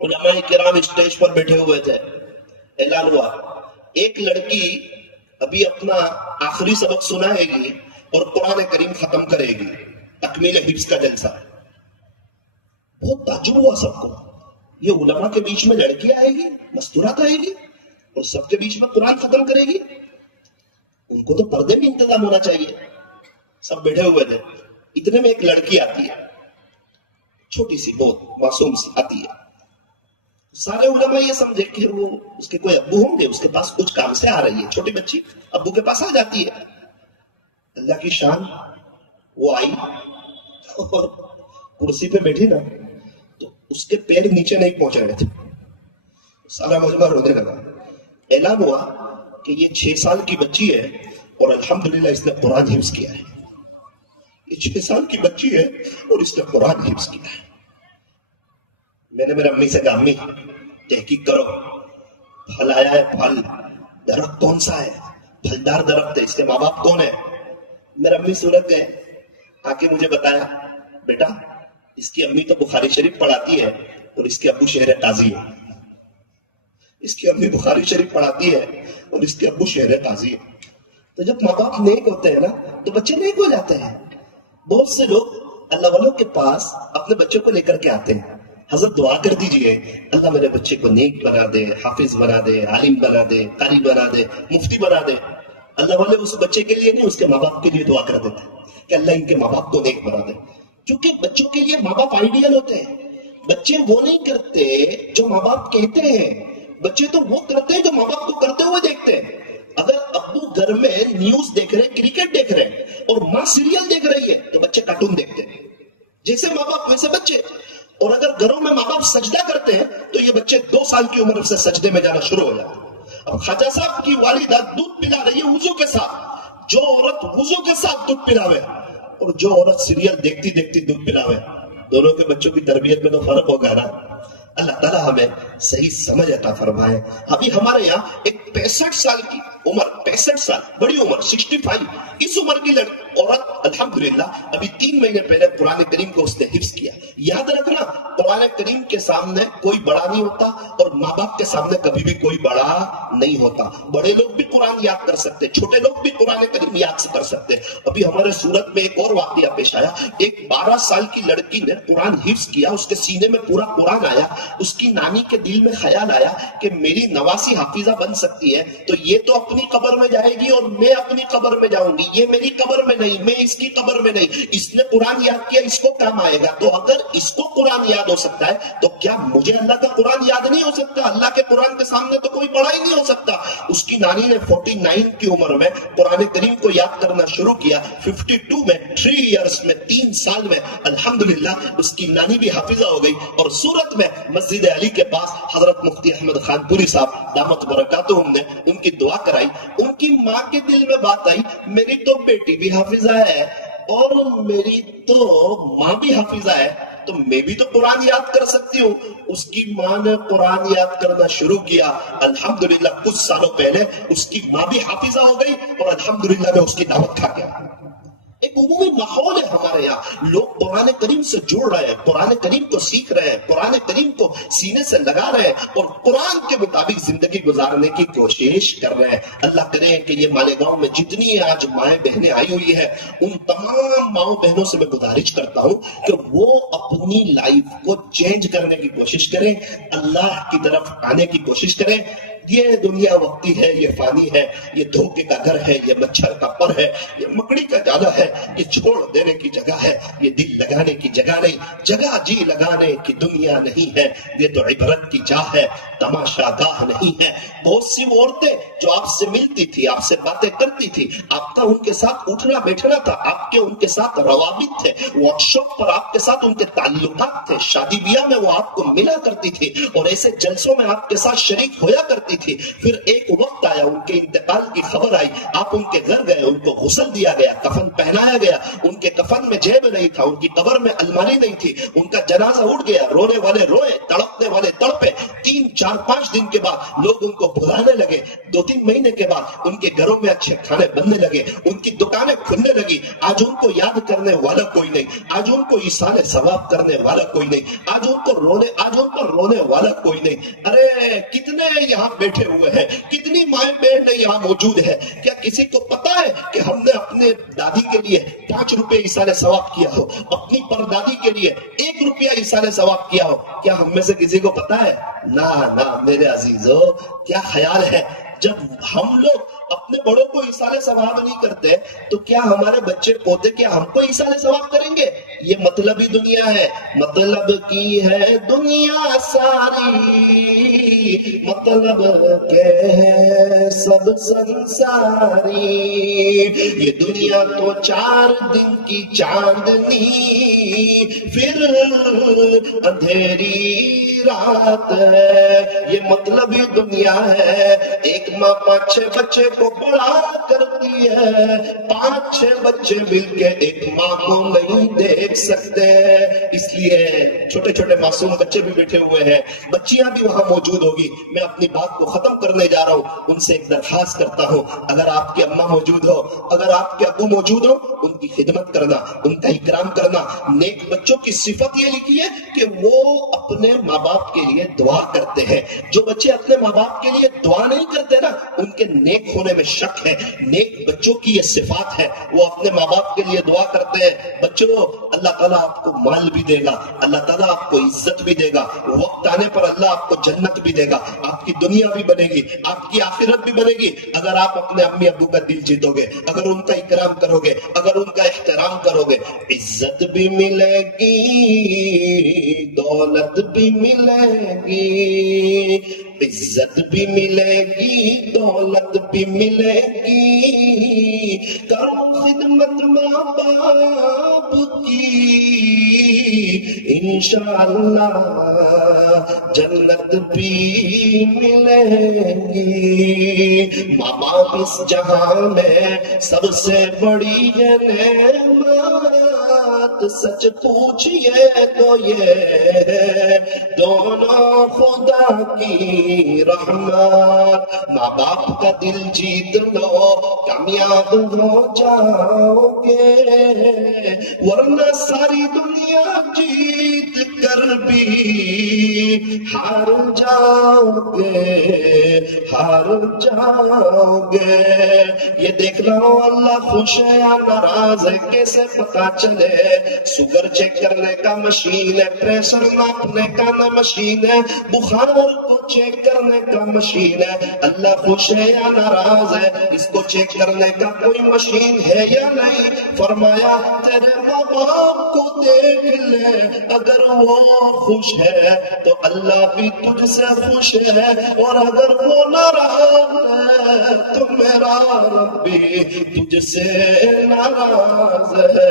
علماء کرام اسٹیج پر بیٹھے ہوئے تھے. اعلان ہوا ایک لڑکی ابھی اپنا آخری سبق سنائے گی اور قرآن کریم ختم کرے گی. تکمیل حفظ کا جلسہ. بہت تعجب ہوا سب کو, یہ علماء کے بیچ میں لڑکی آئے گی, مستورات آئے گی اور سب کے بیچ میں قرآن ختم کرے گی. ان کو تو پردے بھی انتظام ہونا چاہیے. سب بیٹھے ہوئے تھے. اتنے میں ایک لڑکی آتی ہے, چھوٹی سی, بہت معصوم سی آتی ہے. سارے علماء یہ سمجھے کہ وہ اس کے کوئی ابو ہوں گے, اس کے پاس کچھ کام سے آ رہی ہے. چھوٹی بچی ابو کے پاس آ جاتی ہے. اللہ کی شان, وہ آئی اور کرسی پہ بیٹھی نا تو اس کے پیر نیچے نہیں پہنچ رہے تھے. سارا مجمع رونے لگا. اعلان ہوا کہ یہ 6 سال کی بچی ہے اور الحمدللہ اس نے قرآن حفظ کیا ہے. یہ 6 سال کی بچی ہے اور اس نے قرآن حفظ کیا ہے. میں نے میرے امی سے کہا امی تحقیق کرو, پھل آیا ہے, پھل درخت کون سا ہے, پھلدار درخت ہے, اس کے ماں باپ کون ہے. میرے امی صورت گئے, آ کے مجھے بتایا بیٹا اس کی امی تو بخاری شریف پڑھاتی ہے اور اس کے ابو شہر قاضی ہے. اس کی امی بخاری شریف پڑھاتی ہے اور اس کے ابو شہر قاضی ہے. تو جب ماں باپ نیک ہوتے ہیں نا تو بچے نیک ہو جاتے ہیں. بہت سے لوگ اللہ والوں کے پاس اپنے بچوں کو لے کر کے آتے ہیں, حضرت دعا کر دیجئے اللہ میرے بچے کو نیک بنا دے, حافظ بنا دے, عالم بنا دے, قاری بنا دے, مفتی بنا دے. اللہ والے اس بچے کے لیے نہیں, اس کے ماں باپ کے لیے دعا کر دیتے ہیں کہ اللہ ان کے ماں باپ کو نیک بنا دے. کیونکہ بچوں کے لیے ماں باپ آئیڈیل ہوتے ہیں. بچے وہ نہیں کرتے جو ماں باپ کہتے ہیں, بچے تو وہ کرتے ہیں جو ماں باپ کو کرتے ہوئے دیکھتے ہیں. اگر ابو گھر میں نیوز دیکھ رہے, کرکٹ دیکھ رہے اور ماں سیریل دیکھ رہی ہے تو بچے کارٹون دیکھتے ہیں. جیسے ماں باپ ویسے بچے. اور اگر گھروں میں ماں باپ سجدہ کرتے ہیں تو یہ بچے 2 سال کی عمر سے سجدے میں جانا شروع ہو جاتے ہیں. اب خواجہ صاحب کی والدہ دودھ پلا رہی ہے وضو کے ساتھ, جو عورت وضو کے ساتھ دودھ پلاوے اور جو عورت سیریل دیکھتی دیکھتی دودھ پلاوے, دونوں کے بچوں کی تربیت میں تو فرق ہوگا نا. اللہ تعالیٰ ہمیں صحیح سمجھ عطا فرمائے. ابھی ہمارے یہاں ایک 65 سال کی عمر, 65 سال بڑی عمر, 65, اس عمر کی عورت الحمدللہ ابھی 3 مہینے پہلے قرآن کریم کو اس نے حفظ کیا. یاد رکھنا قرآن کریم کے سامنے کوئی بڑا نہیں ہوتا اور ماں باپ کے سامنے کبھی بھی کوئی بڑا نہیں ہوتا. بڑے لوگ بھی قرآن یاد کر سکتے, چھوٹے لوگ بھی قرآن کریم یاد کر سکتے. ابھی ہمارے سورت میں ایک اور واقعہ پیش آیا. ایک 12 سال کی لڑکی نے قرآن حفظ کیا, اس کے سینے میں پورا قرآن آیا. اس کی نانی کے دل میں خیال آیا کہ میری نواسی حافظہ بن سکتی ہے, تو یہ تو اپنی قبر میں جائے گی اور میں اپنی قبر میں جاؤں گی, یہ میری قبر میں نہیں, میں اس کی قبر میں نہیں. اس نے قرآن یاد کیا, اس کو کام آئے گا. تو اگر اس کو قرآن یاد ہو سکتا ہے تو کیا مجھے اللہ کا قرآن یاد نہیں ہو سکتا؟ اللہ کے قرآن کے سامنے تو کوئی بڑا ہی نہیں ہو سکتا. اس کی نانی نے 49 کی عمر میں قرآن کریم کو یاد کرنا شروع کیا. 52 میں 3 ایئرز میں 3 سال میں الحمدللہ اس کی نانی بھی حافظہ ہو گئی. اور سورت میں مسجد علی کے پاس حضرت مفتی احمد خان پوری صاحب دامت برکاتہم نے ان کی دعا کرائی. ان کی ماں کے دل میں بات آئی, میری تو بیٹی بھی حافظہ ہے اور میری تو ماں بھی حافظہ ہے, تو میں بھی تو قرآن یاد کر سکتی ہوں. اس کی ماں نے قرآن یاد کرنا شروع کیا. الحمدللہ کچھ سالوں پہلے اس کی ماں بھی حافظہ ہو گئی اور الحمدللہ میں اس کی دعوت کھا گیا. ایک عمومی ماحول ہے ہمارے یہاں, لوگ قرآن کریم سے جڑ رہے ہیں, قرآن کریم کو سیکھ رہے ہیں, قرآن کریم کو سینے سے لگا رہے ہیں اور قرآن کے مطابق زندگی گزارنے کی کوشش کر رہے ہیں. اللہ کرے کہ یہ مالیگاؤں میں جتنی آج مائیں بہنیں آئی ہوئی ہیں, ان تمام ماؤں بہنوں سے میں گزارش کرتا ہوں کہ وہ اپنی لائف کو چینج کرنے کی کوشش کریں, اللہ کی طرف آنے کی کوشش کریں. یہ دنیا وقتی ہے, یہ فانی ہے, یہ دھوکے کا گھر ہے, یہ مچھر کا پر ہے, یہ مکڑی کا جالا ہے, یہ چھوڑ دینے کی جگہ ہے, یہ دل لگانے کی جگہ نہیں, جگہ جی لگانے کی دنیا نہیں ہے. یہ تو عبرت کی جاہ ہے, تماشا گاہ نہیں ہے. بہت سی عورتیں جو آپ سے ملتی تھی, آپ سے باتیں کرتی تھی, آپ کا ان کے ساتھ اٹھنا بیٹھنا تھا, آپ کے ان کے ساتھ روابط تھے, ورک شاپ پر آپ کے ساتھ ان کے تعلقات تھے, شادی بیاہ میں وہ آپ کو ملا کرتی تھی اور ایسے جلسوں میں آپ کے ساتھ شریک ہویا کرتی تھی. پھر ایک وقت آیا, ان کے انتقال کی خبر آئی, آپ ان کے گھر گئے, ان کو غسل دیا گیا, کفن پہنایا گیا. ان کے کفن میں جیب نہیں تھا, ان کی قبر میں الماری نہیں تھی, ان کا جنازہ اٹھ گیا. رونے والے روئے, تڑپنے والے تڑپے. 3 4 5 دن کے بعد لوگ ان کو بلانے لگے. 2 3 مہینے کے بعد ان کے گھروں میں اچھے کھانے بننے لگے, ان کی دکانیں کھلنے لگی. آج ان کو یاد کرنے والا کوئی نہیں, آج ان کو ایصال ثواب کرنے والا کوئی نہیں, آج ان پر رونے والا کوئی نہیں. ارے کتنے یہاں بیٹھے ہوئے ہیں, کتنی مائیں بہنیں یہاں موجود ہے. کیا کسی کو پتا ہے کہ ہم نے اپنے دادی کے لیے 5 روپے ایصال ثواب کیا ہو, اپنی پردادی کے لیے 1 روپیہ ایصال ثواب کیا ہو؟ کیا ہم میں سے کسی کو پتا ہے؟ نہ میرے عزیزو. کیا خیال ہے جب ہم لوگ اپنے بڑوں کو ایصال ثواب نہیں کرتے تو کیا ہمارے بچے پوتے کیا ہم کو ایصال ثواب کریں گے؟ یہ مطلب ہی دنیا ہے, مطلب کی ہے دنیا ساری, مطلب کے سب سنساری. یہ دنیا تو 4 دن کی چاندنی, پھر اندھیری رات ہے. یہ مطلب ہی دنیا ہے. ایک ماں 5 6 بچے کو بڑا کرتی ہے, 5 6 بچے مل کے ایک ماں کو نہیں دیکھ سکتے. اس لیے چھوٹے چھوٹے معصوم بچے بھی بیٹھے ہوئے ہیں, بچیاں بھی وہاں موجود ہوگی. میں اپنی بات کو ختم کرنے جا رہا ہوں. ان سے ایک درخواست کرتا ہوں, اگر آپ کی اماں موجود ہو, اگر آپ کے ابو موجود ہو, ان کی خدمت کرنا, ان کا اکرام کرنا. نیک بچوں کی صفت یہ لکھی ہے کہ وہ اپنے ماں باپ کے لیے دعا کرتے ہیں. جو بچے اپنے ماں باپ کے لیے دعا نہیں کرتے نا, ان کے نیک ہونے میں شک ہے. نیک بچوں کی یہ صفات ہے, وہ اپنے ماں باپ کے لیے دعا کرتے ہیں. بچوں, اللہ تعالیٰ آپ کو مال بھی دے گا, اللہ تعالیٰ آپ کو عزت بھی دے گا, وقت آنے پر اللہ آپ کو جنت بھی دے گا, آپ کی دنیا بھی بنے گی, آپ کی آخرت بھی بنے گی. اگر آپ اپنے امی ابو کا دل جیتو گے, اگر ان کا اکرام کرو گے, اگر ان کا احترام کرو گے, عزت بھی ملے گی, دولت بھی ملے گی, عزت بھی ملے گی, دولت بھی ملے گی. کرو خدمت ماں باپ کی, انشاءاللہ جنت بھی ملے گی. ماں باپ اس جہاں میں سب سے بڑی ہے نعمت, سچ پوچھئے تو یہ دونوں خدا کی رحمت. ماں باپ کا دل جیت لو, کامیاب ہو جاؤ گے, ورنہ ساری دنیا جیت کر بھی ہار جاؤ گے، ہار جاؤ گے۔ یہ دیکھنا ہو اللہ خوش ہے یا ناراض ہے کیسے پتا چلے؟ شوگر چیک کرنے کا مشین ہے، پریشر ناپنے کا نہ مشین ہے، بخار کو چیک کرنے کا مشین ہے۔ اللہ خوش ہے یا ناراض ہے اس کو چیک کرنے کا کوئی مشین ہے یا نہیں؟ فرمایا تیرے ماں باپ کو دیکھ لے، اگر وہ خوش ہے تو اللہ بھی تجھ سے خوش ہے، اور اگر وہ ناراض ہے تو میرا رب بھی تجھ سے ناراض ہے۔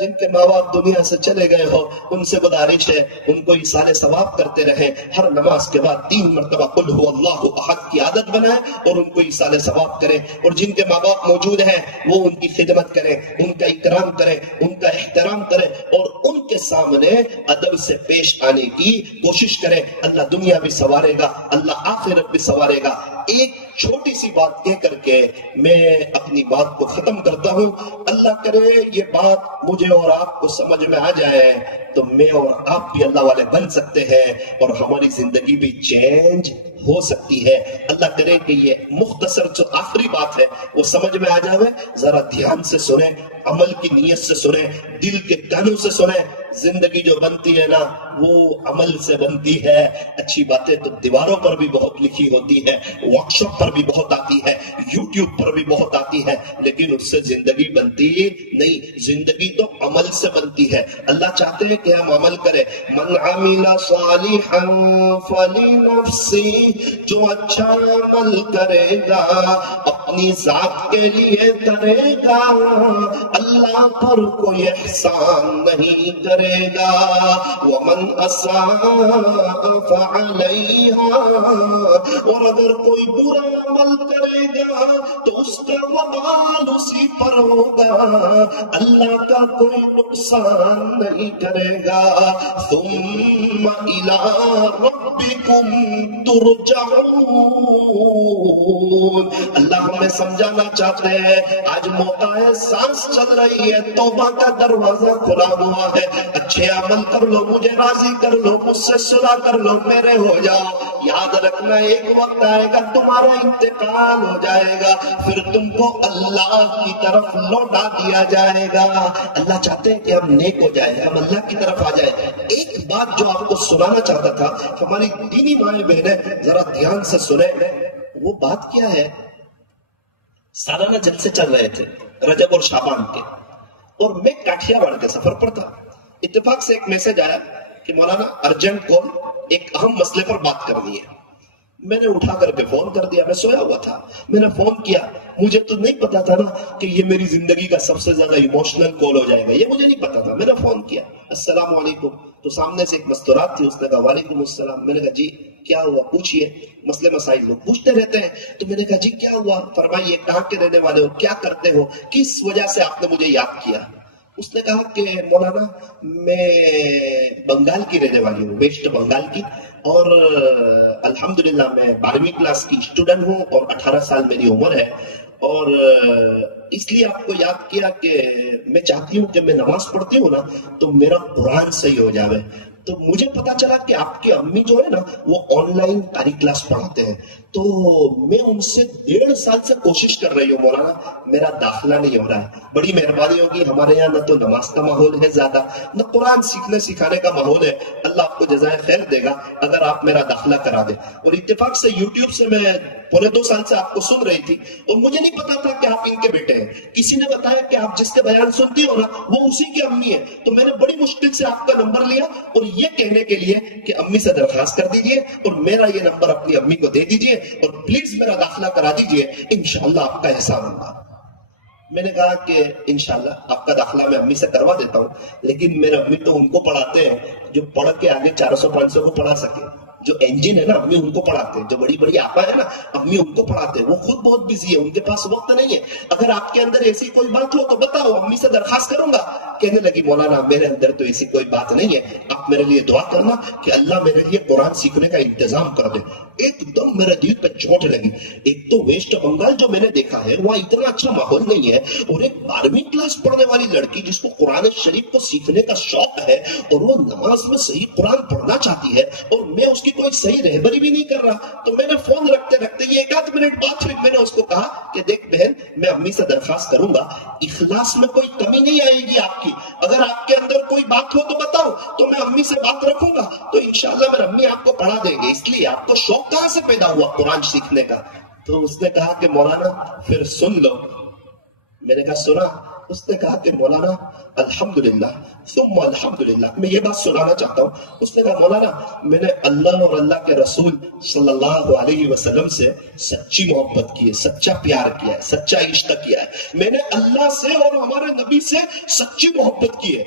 جن کے ماں باپ دنیا سے چلے گئے ہو ان سے گزارش ہے ان کو ایصال ثواب کرتے رہیں، ہر نماز کے بعد 3 مرتبہ قل هو اللہ احد کی عادت بنائیں اور ان کو ایصال ثواب کریں، اور جن کے ماں باپ موجود ہیں وہ ان کی خدمت کریں، ان کا اکرام کریں، ان کا احترام کریں، اور ان کے سامنے ادب سے پیش آنے کی کوشش کریں۔ اللہ دنیا بھی سنوارے گا، اللہ آخرت بھی سنوارے گا۔ ایک چھوٹی سی بات کہہ کر کے میں اپنی بات کو ختم کرتا ہوں۔ اللہ کرے یہ بات مجھے اور آپ کو سمجھ میں آ جائے تو میں اور آپ بھی اللہ والے بن سکتے ہیں اور ہماری زندگی بھی چینج ہو سکتی ہے۔ اللہ کرے کہ یہ مختصر جو آخری بات ہے وہ سمجھ میں آ جائے، ذرا دھیان سے سنیں، عمل کی نیت سے سنیں، دل کے کانوں سے سنیں۔ زندگی جو بنتی ہے نا وہ عمل سے بنتی ہے۔ اچھی باتیں تو دیواروں پر بھی بہت لکھی ہوتی ہے، ورک شاپ پر بھی بہت آتی ہے، یوٹیوب پر بھی بہت آتی ہے، لیکن اس سے زندگی بنتی نہیں۔ زندگی تو عمل سے بنتی ہے۔ اللہ چاہتے ہیں کہ ہم عمل کریں۔ من عمل صالحا فلنفسہ، جو اچھا عمل کرے گا اپنی ذات کے لیے کرے گا، اللہ پر کوئی احسان نہیں کرے گا۔ ومن اساء فعلیہا، اور اگر کوئی برا عمل کرے گا تو اس کا وبال اسی پر ہوگا، اللہ کا کوئی نقصان نہیں کرے گا۔ ثم الی ربکم ترجعون۔ اللہ ہمیں سمجھانا چاہتے ہیں آج موقع ہے، سانس چل رہی ہے، توبہ کا دروازہ کھلا ہوا ہے، اچھے عمل کر لو، مجھے راضی کر لو، مجھ سے صلح کر لو، میرے ہو جاؤ۔ یاد رکھنا ایک وقت آئے گا تمہارا انتقال ہو جائے گا، پھر تم کو اللہ کی طرف لوٹا دیا جائے گا۔ اللہ چاہتے ہیں کہ ہم نیک ہو جائیں، ہم اللہ کی طرف آ جائیں۔ ایک بات جو آپ کو سنانا چاہتا تھا، ہماری دینی مائیں بہنیں ذرا دھیان سے سنیں، وہ بات کیا ہے؟ سالانہ جلسے چل رہے تھے رجب اور شعبان کے، اور میں کاٹھیا واڑ کے سفر پر تھا۔ اتفاق سے ایک میسج آیا کہ مولانا ارجنٹ کال، ایک اہم مسئلے پر بات کرنی ہے۔ میں نے اٹھا کر کے فون کر دیا، میں سویا ہوا تھا، میں نے فون کیا، مجھے تو نہیں پتا تھا نا کہ یہ میری زندگی کا سب سے زیادہ ایموشنل کال ہو جائے گا، یہ مجھے نہیں پتا تھا۔ میں نے فون کیا، السلام علیکم، تو سامنے سے ایک مستورات تھی، اس نے کہا وعلیکم السلام۔ میں نے کہا جی کیا ہوا، پوچھئے، مسئلے مسائل لوگ پوچھتے رہتے ہیں۔ تو میں نے کہا جی کیا ہوا، فرمائیے، کہاں کے رہنے والے ہو، کیا کرتے ہو، کس وجہ سے آپ نے مجھے یاد کیا؟ اس نے کہا کہ مولانا میں بنگال کی رہنے والی ہوں، ویسٹ بنگال کی، اور الحمدللہ میں 12ویں کلاس کی اسٹوڈنٹ ہوں اور 18 سال میری عمر ہے، اور اس لیے آپ کو یاد کیا کہ میں چاہتی ہوں کہ میں نماز پڑھتی ہوں نا تو میرا قرآن صحیح ہو جاوے۔ تو مجھے پتا چلا کہ آپ کی امی جو ہے نا وہ آن لائن قاری کلاس پڑھاتے ہیں، تو میں ان سے 1.5 سال سے کوشش کر رہی ہوں مولانا، میرا داخلہ نہیں ہو رہا ہے۔ بڑی مہربانی ہوگی، ہمارے یہاں نہ تو نماز کا ماحول ہے زیادہ، نہ قرآن سیکھنے سکھانے کا ماحول ہے، اللہ آپ کو جزائے خیر دے گا اگر آپ میرا داخلہ کرا دیں۔ اور اتفاق سے یوٹیوب سے میں 1.25 سال سے آپ کو سن رہی تھی، اور مجھے نہیں پتا تھا کہ آپ ان کے بیٹے ہیں۔ کسی نے بتایا کہ آپ جس کے بیان سنتی ہو نا وہ اسی کی امی ہے، تو میں نے بڑی مشکل سے آپ کا نمبر لیا، اور یہ کہنے کے لیے کہ امی سے درخواست کر دیجئے اور میرا یہ نمبر اپنی امی کو دے دیجئے اور پلیز میرا داخلہ کرا دیجئے، انشاءاللہ آپ کا احسان ہوگا۔ میں نے کہا کہ انشاءاللہ آپ کا داخلہ میں امی سے کروا دیتا ہوں، لیکن میرے امی تو ان کو پڑھاتے ہیں جو پڑھ کے آگے 400-500 کو پڑھا سکے، جو انجن ہے نا امی ان کو پڑھاتے ہیں، جو بڑی بڑی آپا ہے نا امی ان کو پڑھاتے ہیں، وہ خود بہت بزی ہے، ان کے پاس وقت نہیں ہے۔ اگر آپ کے اندر ایسی کوئی بات ہو تو بتاؤ، امی سے درخواست کروں گا۔ کہنے لگی مولانا میرے اندر تو ایسی کوئی بات نہیں ہے، آپ میرے لیے دعا کرنا کہ اللہ میرے لیے قرآن سیکھنے کا انتظام کر دے۔ ایک دم میرے دل پہ چوٹ لگی. ایک تو ویسٹ بنگال جو میں نے دیکھا ہے وہاں اتنا اچھا ماحول نہیں ہے, اور ایک 12ویں کلاس پڑھنے والی لڑکی جس کو قرآن شریف کو سیکھنے کا شوق ہے اور وہ نماز میں صحیح قرآن پڑھنا چاہتی ہے, اور میں اس کی کوئی صحیح رہبری بھی نہیں کر رہا. تو میں نے فون رکھتے رکھتے یہ 1 منٹ بعد پھر میں نے اس کو کہا کہ دیکھ بہن, میں امی سے درخواست کروں گا, اخلاص میں کوئی کمی نہیں آئے گی آپ کی, اگر آپ کے اندر کوئی بات ہو تو بتاؤ, تو میں امی سے بات رکھوں گا, تو انشاءاللہ میری امی آپ کو پڑھا دیں گے. اس لیے آپ کو شوق کہاں سے پیدا ہوا قرآن سیکھنے کا؟ تو اس نے کہا کہ مولانا پھر سن لو. میں نے کہا سنا؟ اس نے کہا کہ مولانا الحمدللہ ثم الحمدللہ, میں یہ بات سنانا چاہتا ہوں. اس نے کہا مولانا میں نے اللہ اور اللہ کے رسول صلی اللہ علیہ وسلم سے سچی محبت کی ہے, سچا پیار کیا ہے, سچا عشق کیا ہے. میں نے اللہ سے اور ہمارے نبی سے سچی محبت کی ہے.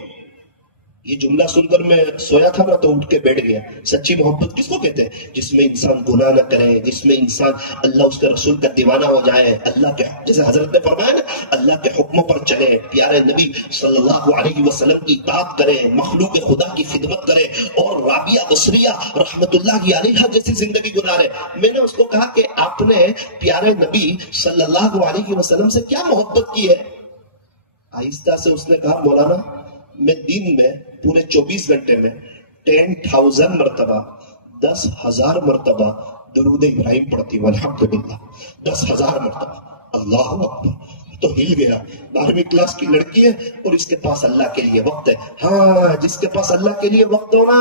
یہ جملہ سن کر میں سویا تھا نا تو اٹھ کے بیٹھ گیا. سچی محبت کس کو کہتے ہیں؟ جس میں انسان گناہ نہ کرے, جس میں انسان اللہ اس کے رسول کا دیوانہ ہو جائے, اللہ کے جیسے حضرت نے فرمایا نا اللہ کے حکموں پر چلے, پیارے نبی صلی اللہ علیہ وسلم کی اطاعت کرے, مخلوق خدا کی خدمت کرے, اور رابعہ بصریہ رحمت اللہ علیہا جیسی زندگی گزارے. میں نے اس کو کہا کہ آپ نے پیارے نبی صلی اللہ علیہ وسلم سے کیا محبت کی ہے؟ آہستہ سے اس نے کہا مولانا میں دن میں پورے 24 گھنٹے میں 10,000 مرتبہ 10,000 مرتبہ درود ابراہیم پڑھتی ہوں الحمدللہ. 10,000 مرتبہ. اللہ اکبر. تو ہل گیا. 12ویں کلاس کی لڑکی ہے اور اس کے پاس اللہ کے لیے وقت ہے. ہاں, جس کے پاس اللہ کے لیے وقت ہو نا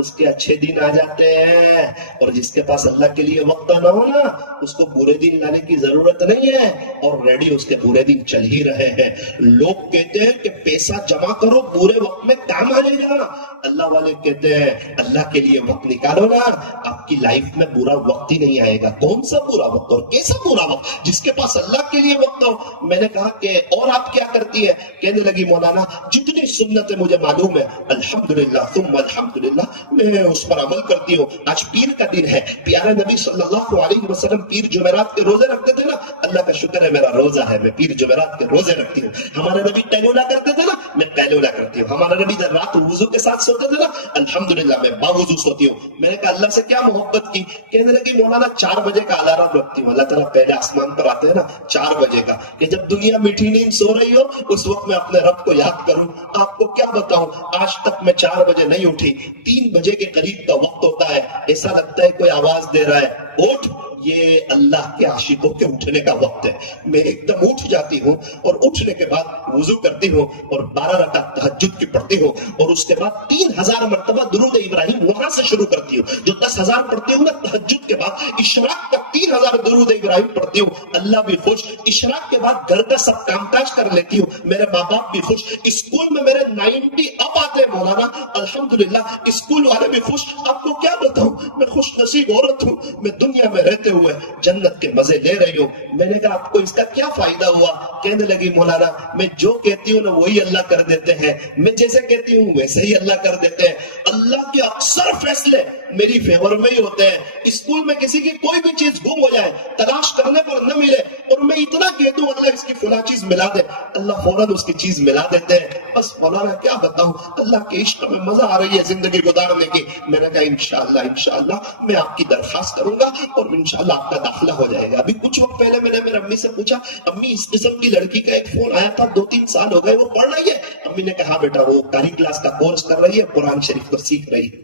اس کے اچھے دن آ جاتے ہیں, اور جس کے پاس اللہ کے لیے وقت نہ ہو نا اس کو برے دن لانے کی ضرورت نہیں ہے, اور ریڈی اس کے برے دن چل ہی رہے ہیں. لوگ کہتے ہیں کہ پیسہ جمع کرو برے وقت میں کام آ جائے گا, اللہ والے کہتے ہیں اللہ کے لیے وقت نکالو نا آپ کی لائف میں برا وقت ہی نہیں آئے گا. کون سا برا وقت اور کیسا برا وقت؟ جس کے پاس اللہ کے لیے وقت ہو. میں نے کہا کہ اور آپ کیا کرتی ہے؟ کہنے لگی مولانا جتنی سنتیں مجھے معلوم ہے الحمدللہ ثم الحمدللہ میں اس پر عمل کرتی ہوں. آج پیر کا دن ہے, پیارے نبی صلی اللہ علیہ وسلم پیر جمعرات کے روزے رکھتے تھے نا, اللہ کا شکر ہے میرا روزہ ہے, میں پیر جمعرات کے روزے رکھتی ہوں. ہمارے نبی قیلولہ کرتے تھے نا, میں قیلولہ کرتی ہوں. ہمارے نبی جب رات وضو کے ساتھ سوتے تھے نا الحمدللہ میں باوضو سوتی ہوں. میں نے کہا اللہ سے کیا محبت کی؟ کہنے لگی مولانا 4 بجے کا الارم رکھتی ہوں. اللہ تعالیٰ پہلے آسمان پر آتے ہیں نا 4 بجے کا, کہ جب دنیا میٹھی نیند سو رہی ہو اس وقت میں اپنے رب کو یاد کروں. آپ کو کیا بتاؤں, آج تک میں 4 بجے نہیں اٹھی. 3 بجے کے قریب کا وقت ہوتا ہے, ایسا لگتا ہے کوئی آواز دے رہا ہے اٹھ, یہ اللہ کے عاشقوں کے اٹھنے کا وقت ہے. میں ایک دم اٹھ جاتی ہوں اور اٹھنے کے بعد وضو کرتی ہوں اور 12 رکعت تہجد کی پڑھتی ہوں, اور اس کے بعد 3,000 مرتبہ درود ابراہیم وہاں سے شروع کرتی ہوں. جو 10,000 پڑھتی ہوں نا تہجد کے بعد, اشراق تک 3,000 درود ابراہیم پڑھتی ہوں. اللہ بھی خوش. اشراق کے بعد گھر کا سب کام کاج کر لیتی ہوں, میرے ماں باپ بھی خوش. اسکول میں میرے 90 اب آتے ہیں مولانا الحمدللہ, اسکول والے بھی خوش. آپ کو کیا بتاؤں, میں خوش نصیب عورت ہوں, میں دنیا میں رہتے ہوئے جنت کے مزے لے رہی ہوں. میں نے کہا آپ کو اس کا کیا فائدہ ہوا؟ کہنے لگی مولانا میں جو کہتی ہوں نا وہی اللہ کر دیتے ہیں, میں جیسے کہتی ہوں ویسے ہی اللہ کر دیتے ہیں. اللہ کے اکثر فیصلے میری فیور میں ہی ہوتے ہیں. اسکول میں کسی کی کوئی بھی چیز گم ہو جائے, تلاش کرنے پر نہ ملے, اور میں اتنا کہہ دوں اللہ اس کی فلاں چیز ملا دے, اللہ فوراً اس کی چیز ملا دیتے ہیں. بس مولانا کیا بتاؤں, اللہ کے عشق میں مزہ آ رہی ہے زندگی گزارنے کی. میں نے کہا انشاءاللہ میں آپ کی درخواست کروں گا اور انشاءاللہ آپ کا داخلہ ہو جائے گا. ابھی کچھ وقت پہلے میں نے میری امی سے پوچھا, امی اس قسم کی لڑکی کا ایک فون آیا تھا 2-3 سال ہو گئے, وہ پڑھ رہی ہے؟ امی نے کہا بیٹا وہ قاری کلاس کا کورس کر رہی ہے, قرآن شریف کو سیکھ رہی ہے.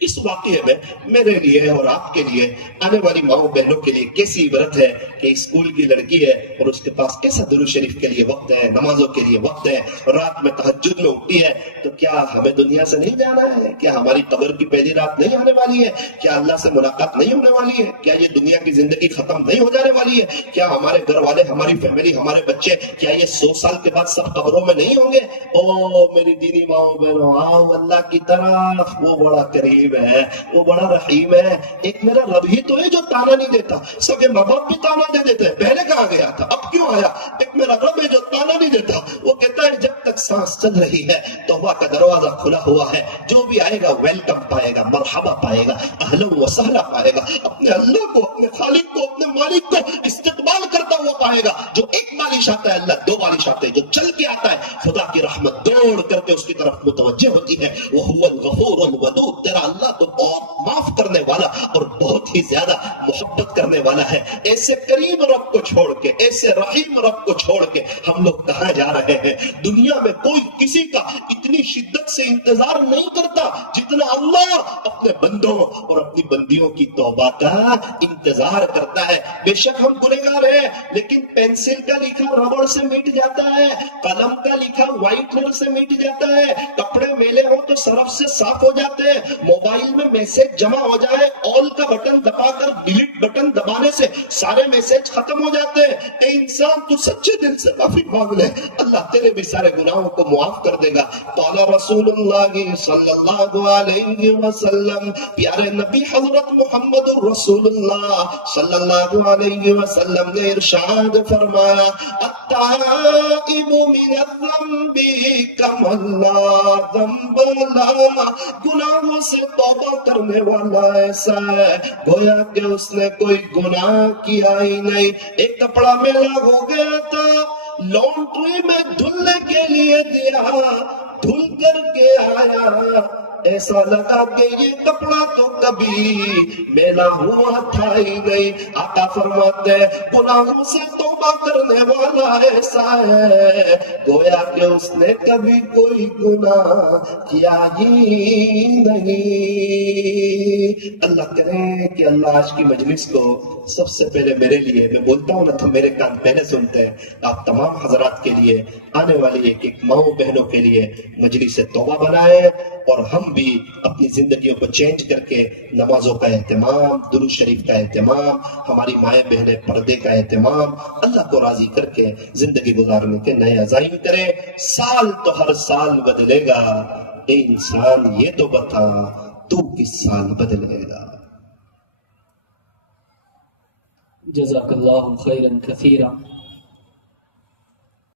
اس واقعے میں میرے لیے اور آپ کے لیے, آنے والی ماؤں بہنوں کے لیے کیسی عبرت ہے کہ اسکول کی لڑکی ہے اور اس کے پاس کیسا درود شریف کے لیے وقت ہے, نمازوں کے لیے وقت ہے, رات میں تہجد میں اٹھتی ہے. تو کیا ہمیں دنیا سے نہیں جانا ہے؟ کیا ہماری قبر کی پہلی رات نہیں آنے والی ہے؟ کیا اللہ سے ملاقات نہیں ہونے والی ہے؟ کیا یہ دنیا کی زندگی ختم نہیں ہو جانے والی ہے؟ کیا ہمارے گھر والے, ہماری فیملی, ہمارے بچے, کیا یہ 100 سال کے بعد سب قبروں میں نہیں ہوں گے؟ او میری دینی ماؤں بہنوں, آؤ اللہ کی طرف, وہ بڑا قریب ہے, وہ بڑا رحیم ہے. ایک میرا رب ہی تو ہے جو تانا نہیں دیتا. سگے ماں باپ بھی تانا دے دیتے ہیں, پہلے کہاں گیا تھا اب کیوں آیا؟ ایک میرا رب ہے جو تانا نہیں دیتا, وہ کہتا ہے جب تک سانس چل رہی ہے توبہ کا دروازہ کھلا ہوا ہے, جو بھی آئے گا ویلکم پائے گا, مرحبا پائے گا, اہلا و سہلا پائے گا. اپنے اللہ کو, اپنے خالق کو, اپنے مالک کو استقبال کرتا ہوا پائے گا. جو ایک بالش آتا ہے اللہ 2 بالش آتے ہیں, جو چل کے آتا ہے خدا کی رحمت رحمت دوڑ کر کے اس کی طرف متوجہ ہوتی ہے۔ وَهُوَ الْغَفُورُ الْوَدُودُ، تیرا اللہ تو بہت معاف کرنے والا اور بہت ہی زیادہ محبت کرنے والا ہے۔ ایسے کریم رب کو چھوڑ کے، ایسے رحیم رب کو چھوڑ کے ہم لوگ کہاں جا رہے ہیں؟ دنیا میں کوئی کسی کا اتنی شدت سے انتظار نہیں کرتا جتنا اللہ اپنے بندوں اور اپنی بندیوں کی توبہ کا انتظار کرتا ہے۔ بے شک ہم گنہگار ہیں، لیکن پینسل کا لکھا ربڑ سے مٹ جاتا ہے، قلم کا لکھا وائٹنر سے مٹ جاتا ہے، کپڑے میلے ہو تو سرف سے صاف ہو جاتے ہیں، موبائل میں میسج جمع ہو جائے آل کا بٹن دبا کر ڈیلیٹ بٹن دبانے سے سارے میسج ختم ہو جاتے ہیں۔ اے انسان تو سچے دل سے معافی مانگ لے، اللہ تیرے بھی سارے گناہوں کو معاف کر دے گا۔ قال رسول اللہ صلی اللہ علیہ وسلم، پیارے نبی حضرت محمد رسول اللہ صلی اللہ علیہ وسلم نے ارشاد فرمایا، التائب من الذنب کمن لا ذنب لہ، گناہوں سے توبہ کرنے والا ایسا ہے گویا کہ اس نے کوئی گناہ کیا ہی نہیں۔ ایک کپڑا میلا ہو گیا تھا، لانڈری میں دھلنے کے لیے دیا، دھل کر کے آیا، ایسا لگا کہ یہ کپڑا تو کبھی میلا ہوا تھا ہی نہیں۔ آقا فرماتے ہیں گناہوں سے توبہ کرنے والا ایسا ہے گویا کہ اس نے کبھی کوئی گناہ کیا ہی نہیں۔ اللہ کرے کہ اللہ آج کی مجلس کو سب سے پہلے میرے لیے، میں بولتا ہوں نا تو میرے کان پہلے سنتے ہیں، آپ تمام حضرات کے لیے، آنے والی ایک ایک ماؤں بہنوں کے لیے مجلس توبہ بنائے، اور ہم بھی اپنی زندگیوں کو چینج کر کے نمازوں کا اہتمام، درود شریف کا اہتمام، ہماری مائیں بہنیں پردے کا اہتمام، اللہ کو راضی کر کے زندگی گزارنے کے نئے عزائم کریں۔ سال تو ہر سال بدلے گا، اے انسان یہ تو بتا تو کس سال بدلے گا؟ جزاک اللہ خیرا کثیرا۔